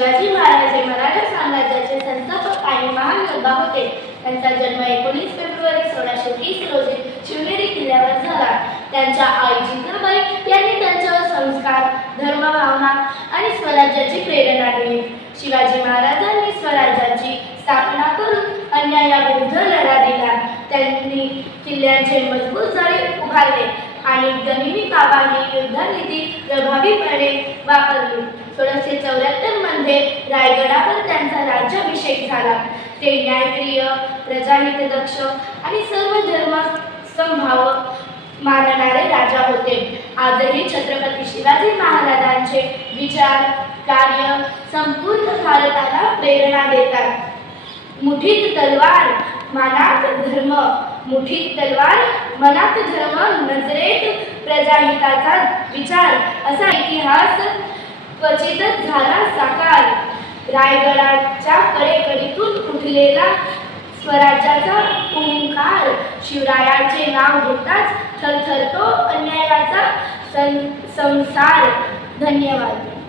शिवाजी महाराज हे मराठा साम्राज्याचे संस्थापक आणि महान योद्धा होते. त्यांचा जन्म 19 फेब्रुवारी 1630 रोजी शिवनेरी किल्ल्यावर झाला. त्यांच्या आई जिजाबाई यांनी त्यांच्यावर संस्कार, धर्मभावना आणि स्वराज्याची प्रेरणा दिली. शिवाजी महाराजांनी स्वराज्याची स्थापना करून अन्यायाविरुद्ध लढा दिला. त्यांनी किल्ल्यांचे मजबूत जाळे उभारले आणि गनिमी काबा ही युद्धनीती प्रभावीपणे वापरली. 1674 मध्ये रायगडावर त्यांचा राज्याभिषेक झाला. ते न्यायप्रिय, प्रजाहितदक्ष आणि सर्व धर्म समभाव मानणारे राजा होते. आजही छत्रपती शिवाजी महाराजांचे विचार, कार्य संपूर्ण भारताला प्रेरणा देतात. मुठीत तलवार मनात धर्म, मुठीत तलवार मनात धर्म, नजरेत प्रजाहिताचा विचार असा इतिहास क्वचितच झाला साकार. रायगडाच्या कडेकडीतून उठलेला स्वराज्याचा हुंकार शिवरायांचे नाव घेताच थरथरतो अन्यायाचा संसार. धन्यवाद.